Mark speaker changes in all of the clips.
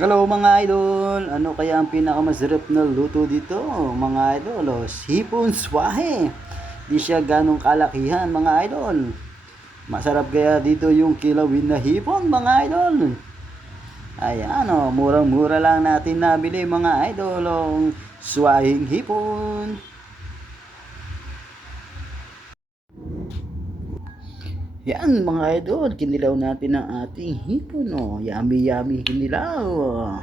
Speaker 1: Hello mga idol! Ano kaya ang pinakamasarap na luto dito? Mga idol, oh, sipon swahe. Di siya ganong kalakihan mga idol. Masarap kaya dito yung kilawin na hipon mga idol. Ayan o, murang-mura lang natin nabili mga idol. Ang swaheng hipon. Yan mga idol, kinilaw natin ang ating hipon oh. Yummy yummy kinilaw. oh.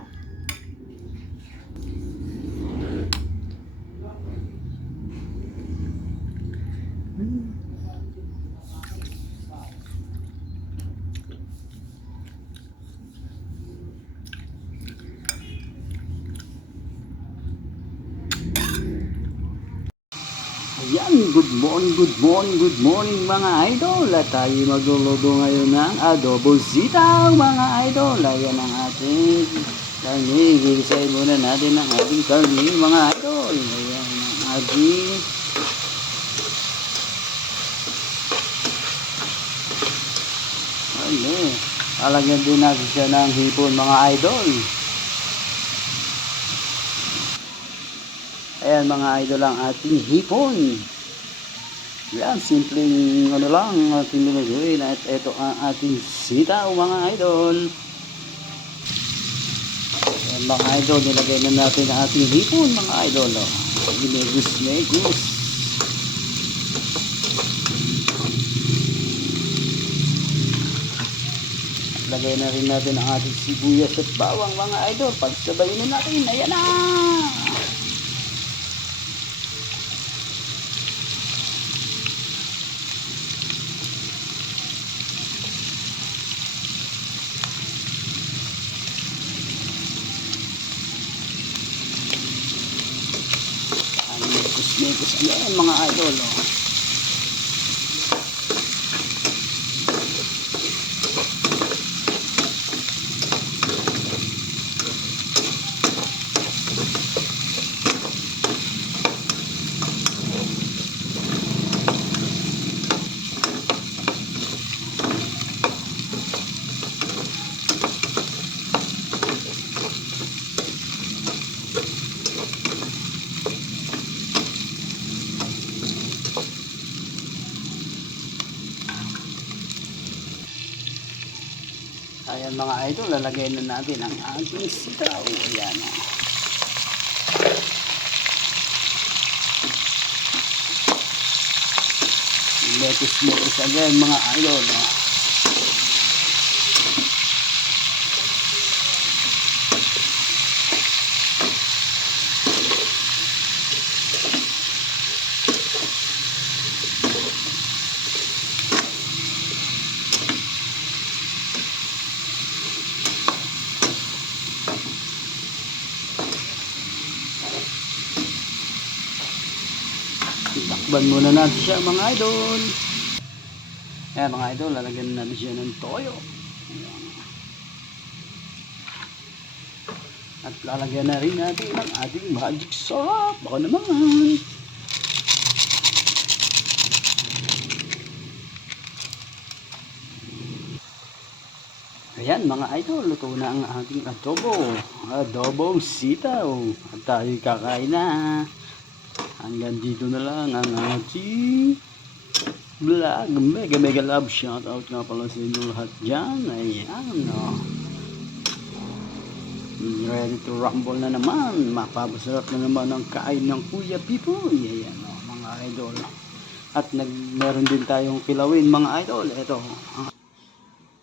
Speaker 1: Ayan, good morning, good morning, good morning mga idol. At tayo magluluto ngayon ng adobo sitaw mga idol. Ayan ang ating karni. Gigisayin muna natin ang ating karni mga idol. Ayan ang ating ano. Alagyan din natin siya ng hipon mga idol. Ayan mga idol ang ating hipon. Yan, simpleng ano lang ang ating nilagawin. At ito ang ating sitaw mga idol. Ayan mga idol, nilagay na natin ang ating hipon mga idol. Oh. Ginegus-negus. Lagay na rin natin ang ating sibuyas at bawang mga idol. Pagsabayin na natin. Ayan na! Ang mekus-mekus yan mga idol. Oh. Ayan mga idol, lalagay na natin ang ating sitaw. Ayan. oh. Letus-letus again mga idol. oh. Takban muna natin siya mga idol. Ayan mga idol, lalagyan na natin siya ng toyo. At lalagyan na rin natin ang ating magic syrup. Baka naman. Ayan mga idol, luto na ang ating adobo. Adobong sitaw. At tayo kakain na. Hanggang dito na lang ang ating vlog. Mega mega love shout out nga pala sa inyo lahat dyan. Ayan o. Ready to rumble na naman. Mapapasarap na naman ang kain ng Kuya Pipoy. Ayan o mga idol. At nag meron din tayong kilawin mga idol. Ito.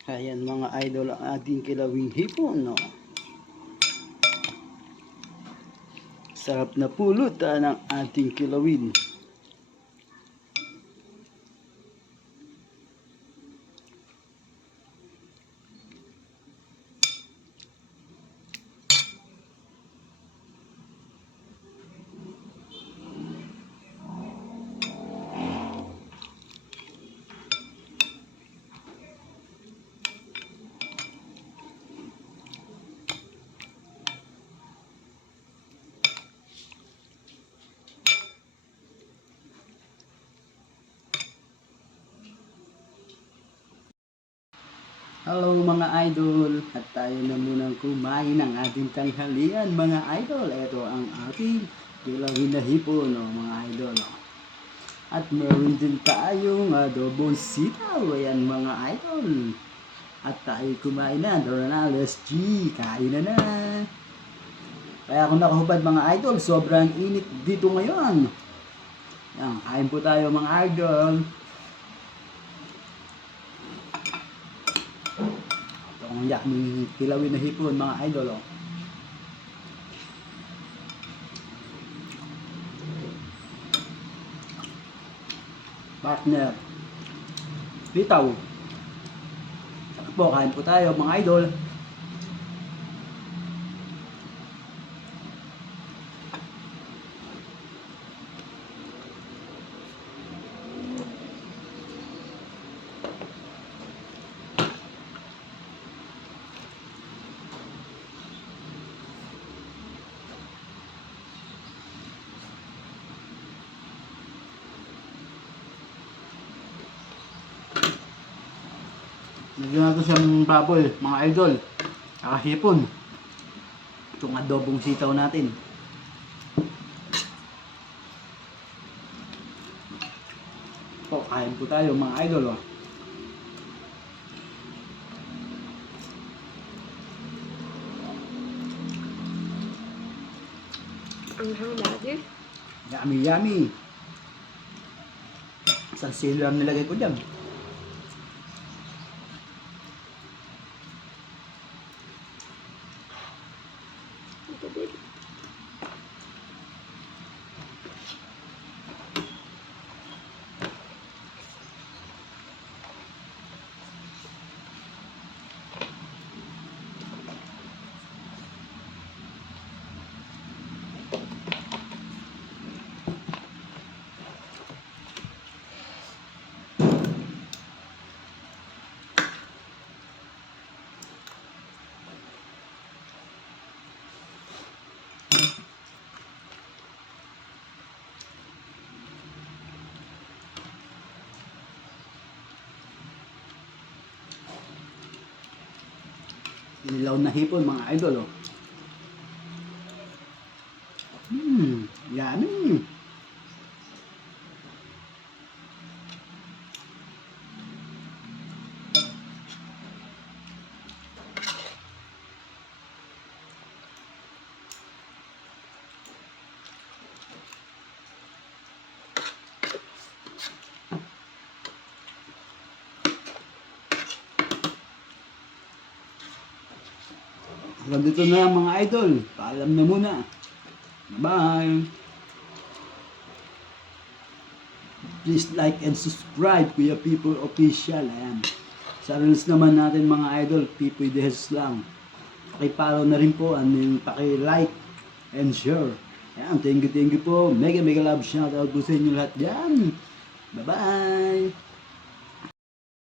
Speaker 1: Ayan mga idol ang ating kilawing hipon. No? Sarap na pulutan ng ating kilawin. Hello mga idol, at tayo na munang kumain ng ating tanghalian mga idol. Ito ang ating kilawin na hipon no, mga idol. no. At meron din tayong adobong sitaw, ayan mga idol. At tayo kumain na, tara na, let's G, kain na na. Kaya kung nakahubad mga idol, sobrang init dito ngayon. Yan, kain po tayo mga idol. Ang yak ni kilawin na hipon mga idol. Oh. Partner. Bitaw. Saka po, po tayo mga idol. Nagyan natin siyang baboy, mga idol. Saka hipon. Itong adobong sitaw natin. Po, kain po tayo mga idol. Oh.
Speaker 2: Ang hang lagi.
Speaker 1: Yummy, yummy. Isang silo lang nilagay ko dyan.
Speaker 2: Ito din. Nilaw na hipon mga idol. Oh. Hmm, yummy. Hanggang dito na lang mga idol. Paalam na muna. Bye! Please like and subscribe Kuya People Official. Ayan. Sa reels naman natin mga idol, Pipoy Dehes lang. Pakipollow na rin po and then paki-like and share. Ayan, thank you, thank you po. Mega, mega love shoutout po sa inyo lahat dyan. Bye-bye!